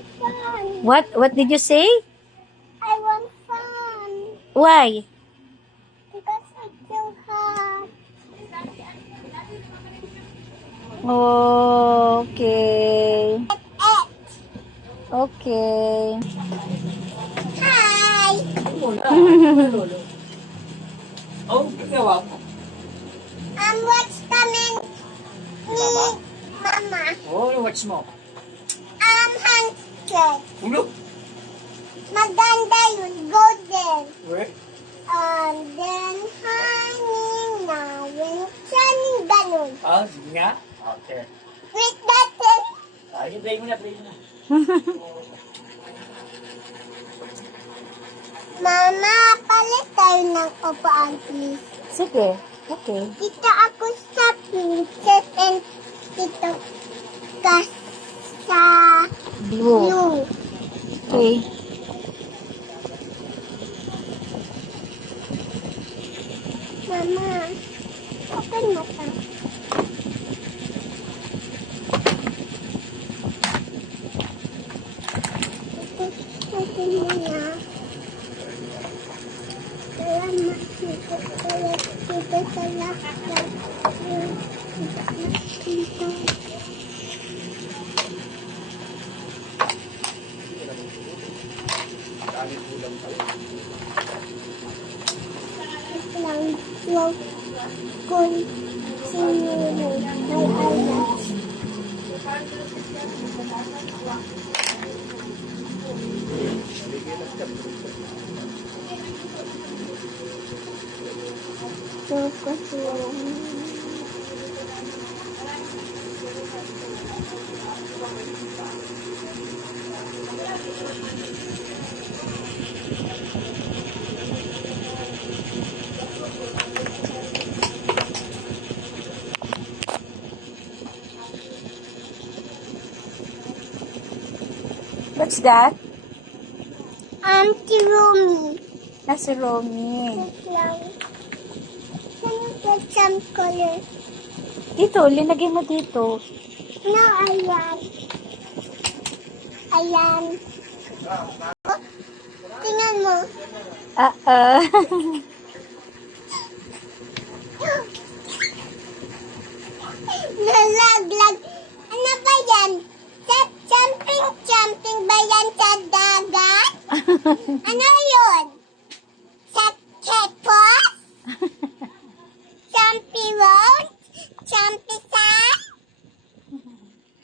want fun. What? What did you say? I want fun. Why? Because it's so hot. Okay. Okay. Hi. Oh, ginawa mo. Um, what's coming? Me, Mama. Oh, watch mo. Handshake. Ulo. Maganda yun. Golden. Wait. Um, then hanging na. Yung sunny ganun. Ah, sige nga. Okay. With that, then, Ah, yung play mo na, play mo na. Mama, palit tayo ng upuan, please. Sige. Okay. Dito ako sa princess and dito ka sa Blue. blue. Okay. Mama, open mo pa. Open mo na. Salamat dito. Salamat dito. Salamat dito. thương con xin người này ai là tôi có thương What's that? Um, si Rumi. Nasa Romy. Can you get some color? Dito, linagay mo dito. No, ayan. Ayan. Oh, tingnan mo. Ah, ah. Nalaglag. Ano ba yan? Sa jumping, jumping ba yan sa dagat? ano yun? Sa kepos? Jumpy road? Jumpy sand?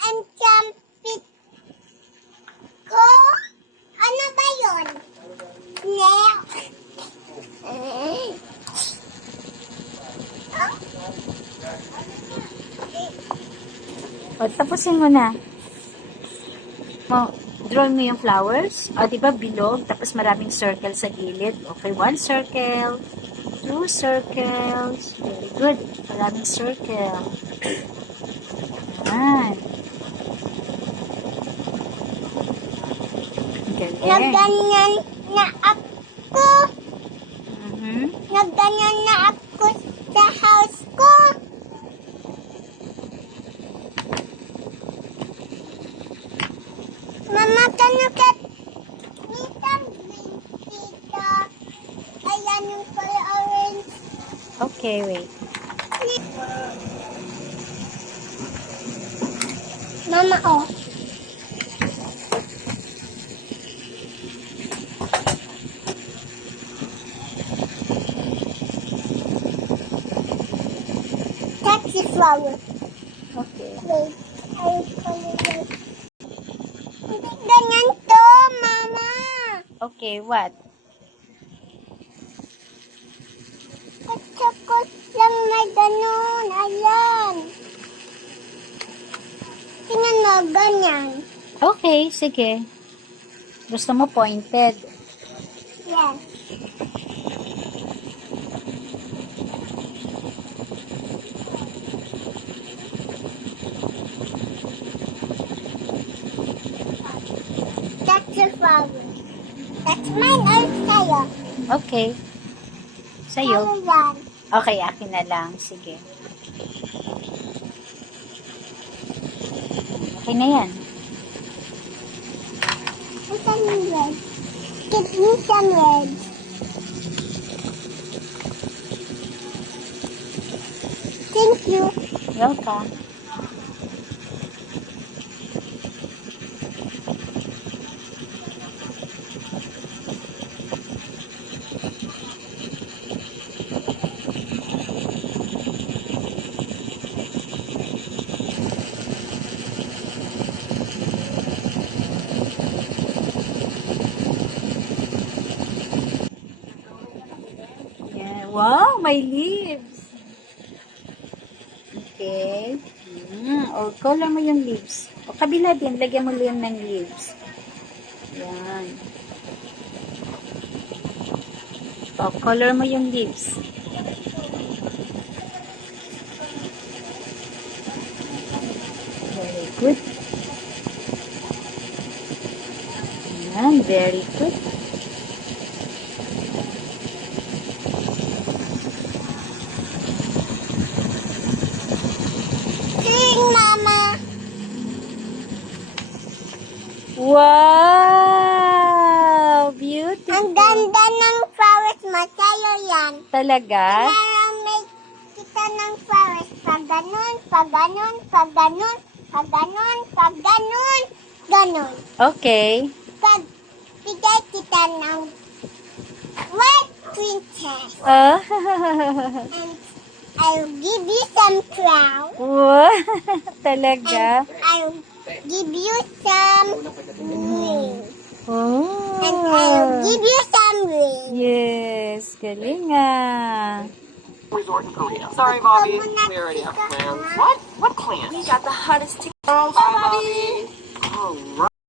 And jumpy ko? Ano ba yun? Snail? O, tapusin mo na. Mo, draw mo yung flowers. O, di ba, bilog. Tapos maraming circle sa gilid. Okay, one circle. Two circles. Very good. Maraming circle. Yan. Galing. Nagganyan na ako. Mhm. Nagganyan Mama, can you get green dito? Ayan yung color orange. Okay, wait. Mama, oh. That's the flower. Okay. Wait, I color it. Hindi ganyan to, Mama. Okay, what? At saka lang may ganun. Ayan. Tingnan mo, ganyan. Okay, sige. Gusto mo pointed. Yes. That's the flower. That's mine or sa'yo? Okay. Sa'yo. Yan. Okay, akin na lang. Sige. Okay na yan. Red. Give me some red. Thank you. Welcome. Yeah. Wow, may leaves. Okay. Mm, o, color mo yung leaves. O, kabila din, lagyan mo yan ng leaves. Yan. O, color mo yung leaves. Very good. Yan, very good. Sing, Mama. Wow! Beautiful. Ang ganda ng flowers mo. Sa'yo yan. Talaga? Meron may kita ng flowers. Pag ganun, pag ganun, pag ganun, pag ganun, pag ganun, ganun. Okay. Pag bigay kita ng white princess. Oh. And I'll give you some crown. wow. Talaga? And I'll give you some ring. And I'll Galing ah. resort in Korea. Sorry, Bobby. We already have plans. What? What plans? We got the hottest ticket. Bye, Bobby. All right.